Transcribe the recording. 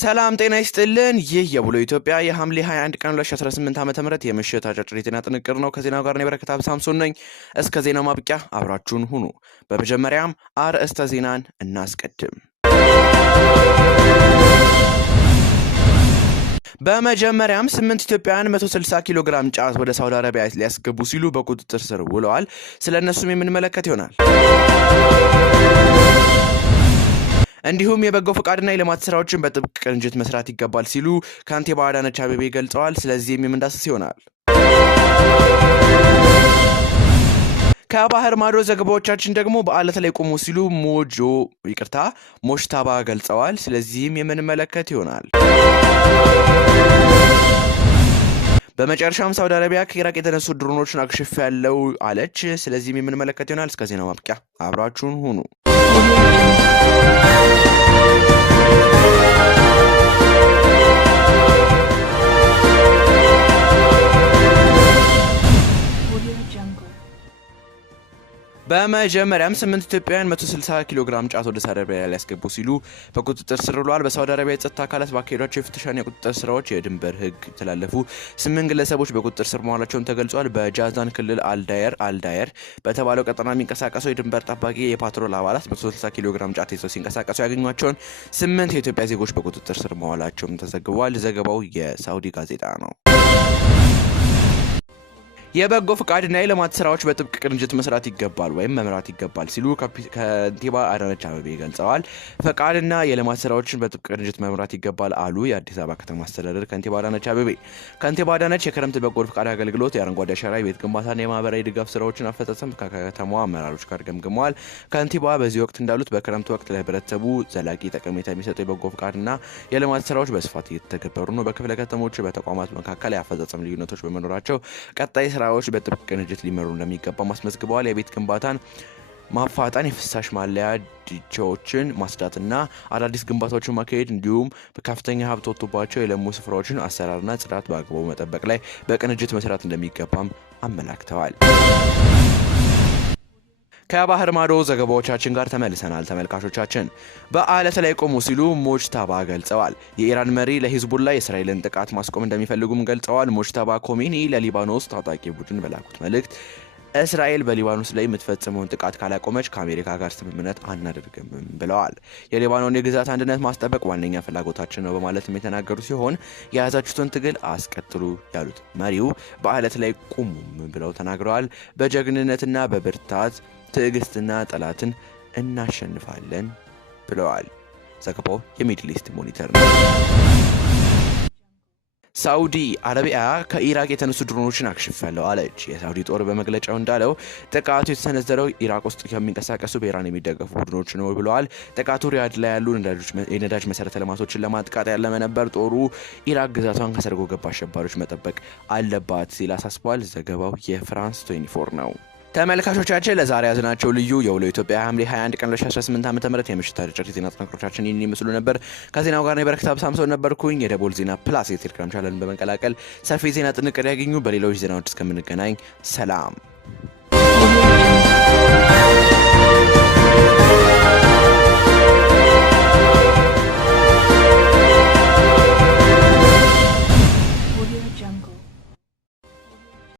ሰላም ጤና ይስጥልን። ይህ የቡሎ ኢትዮጵያ የሐምሌ 21 ቀን 2018 ዓ.ም የምሽት አጫጭር የዜና ጥንቅር ነው። ከዜናው ጋር ነው በረከት ሳምሶን ነኝ። እስከ ዜናው ማብቂያ አብራችሁን ሁኑ። በመጀመሪያም አርዕስተ ዜናን እናስቀድም። በመጀመሪያም 8 ኢትዮጵያውያን 160 ኪሎ ግራም ጫት ወደ ሳውዲ አረቢያ ሊያስገቡ ሲሉ በቁጥጥር ስር ውለዋል። ስለነሱም የምንመለከት ይሆናል። እንዲሁም የበጎ ፈቃድና የልማት ስራዎችን በጥብቅ ቅንጅት መስራት ይገባል ሲሉ ከንቲባ አዳነች አቤቤ ገልጸዋል። ስለዚህም የምንዳስስ ይሆናል። ከባህር ማዶ ዘገባዎቻችን ደግሞ በአለት ላይ ቆሙ ሲሉ ሞሽታባ ገልጸዋል። ስለዚህም የምንመለከት ይሆናል። በመጨረሻም ሳውዲ አረቢያ ከኢራቅ የተነሱ ድሮኖችን አክሽፍ ያለው አለች። ስለዚህም የምንመለከት ይሆናል። እስከ ዜናው ማብቂያ አብራችሁን ሁኑ። በመጀመሪያም 8 ኢትዮጵያውያን 160 ኪሎ ግራም ጫት ወደ ሳውዲ አረቢያ ሊያስገቡ ሲሉ በቁጥጥር ስር ውለዋል። በሳውዲ አረቢያ የጸጥታ አካላት ባካሄዷቸው የፍተሻና የቁጥጥር ስራዎች የድንበር ሕግ የተላለፉ 8 ግለሰቦች በቁጥጥር ስር መዋላቸውን ተገልጿል። በጃዛን ክልል አልዳየር በተባለው ቀጠና የሚንቀሳቀሰው የድንበር ጠባቂ የፓትሮል አባላት 160 ኪሎ ግራም ጫት ይዘው ሲንቀሳቀሱ ያገኟቸውን 8 የኢትዮጵያ ዜጎች በቁጥጥር ስር መዋላቸውም ተዘግቧል። ዘገባው የሳውዲ ጋዜጣ ነው። የበጎ ፈቃድና የልማት ስራዎች በጥብቅ ቅንጅት መስራት ይገባል ወይም መምራት ይገባል ሲሉ ከንቲባ አዳነች አቤቤ ገልጸዋል። ፈቃድና የልማት ስራዎችን በጥብቅ ቅንጅት መምራት ይገባል አሉ የአዲስ አበባ ከተማ አስተዳደር ከንቲባ አዳነች አቤቤ። ከንቲባ አዳነች የክረምት በጎ ፈቃድ አገልግሎት፣ የአረንጓዴ አሻራ፣ የቤት ግንባታና የማህበራዊ ድጋፍ ስራዎችን አፈጻጸም ከከተማዋ አመራሮች ጋር ገምግመዋል። ከንቲባ በዚህ ወቅት እንዳሉት በክረምት ወቅት ለህብረተሰቡ ዘላቂ ጠቀሜታ የሚሰጡ የበጎ ፈቃድና የልማት ስራዎች በስፋት እየተተገበሩ ነው። በክፍለ ከተሞች በተቋማት መካከል የአፈጻጸም ልዩነቶች በመኖራቸው ቀጣይ ስራዎች በጥብቅ ቅንጅት ሊመሩ እንደሚገባ ማስመዝግበዋል። የቤት ግንባታን ማፋጣን፣ የፍሳሽ ማለያ ዲቻዎችን ማስዳትና አዳዲስ ግንባታዎችን ማካሄድ እንዲሁም በከፍተኛ ሀብት ወጥቶባቸው የለሙ ስፍራዎችን አሰራርና ጽዳት በአግባቡ መጠበቅ ላይ በቅንጅት መስራት እንደሚገባም አመላክተዋል። ከባህር ማዶ ዘገባዎቻችን ጋር ተመልሰናል። ተመልካቾቻችን በአለት ላይ ቆሙ ሲሉ ሞጅታባ ገልጸዋል። የኢራን መሪ ለሂዝቡላ የእስራኤልን ጥቃት ማስቆም እንደሚፈልጉም ገልጸዋል። ሞጅታባ ኮሚኒ ለሊባኖስ ታጣቂ ቡድን በላኩት መልእክት እስራኤል በሊባኖስ ላይ የምትፈጽመውን ጥቃት ካላቆመች ከአሜሪካ ጋር ስምምነት አናደርግም ብለዋል። የሊባኖን የግዛት አንድነት ማስጠበቅ ዋነኛ ፍላጎታችን ነው በማለትም የተናገሩ ሲሆን የያዛችሁትን ትግል አስቀጥሉ ያሉት መሪው በአለት ላይ ቁሙም ብለው ተናግረዋል። በጀግንነትና በብርታት ትዕግስትና ጠላትን እናሸንፋለን ብለዋል። ዘገባው የሚድል ኢስት ሞኒተር ነው። ሳውዲ አረቢያ ከኢራቅ የተነሱ ድሮኖችን አክሽፋለሁ አለች። የሳውዲ ጦር በመግለጫው እንዳለው ጥቃቱ የተሰነዘረው ኢራቅ ውስጥ ከሚንቀሳቀሱ በኢራን የሚደገፉ ቡድኖች ነው ብለዋል። ጥቃቱ ሪያድ ላይ ያሉ የነዳጅ መሰረተ ልማቶችን ለማጥቃት ያለመ ነበር። ጦሩ ኢራቅ ግዛቷን ከሰርጎ ገብ አሸባሪዎች መጠበቅ አለባት ሲል አሳስቧል። ዘገባው የፍራንስ 24 ነው። ተመልካቾቻችን ለዛሬ ያዝናቸው ልዩ የውሎ ኢትዮጵያ ሐምሌ 21 ቀን 2018 ዓ.ም የምሽት አጫጭር የዜና ጥንቅሮቻችን ይህን ይመስሉ ነበር። ከዜናው ጋር በረከት ሳምሶን ነበርኩኝ። የደቦል ዜና ፕላስ የቴሌግራም ቻናልን በመቀላቀል ሰፊ ዜና ጥንቅር ያገኙ። በሌሎች ዜናዎች እስከምንገናኝ ሰላም። Audio Jungle.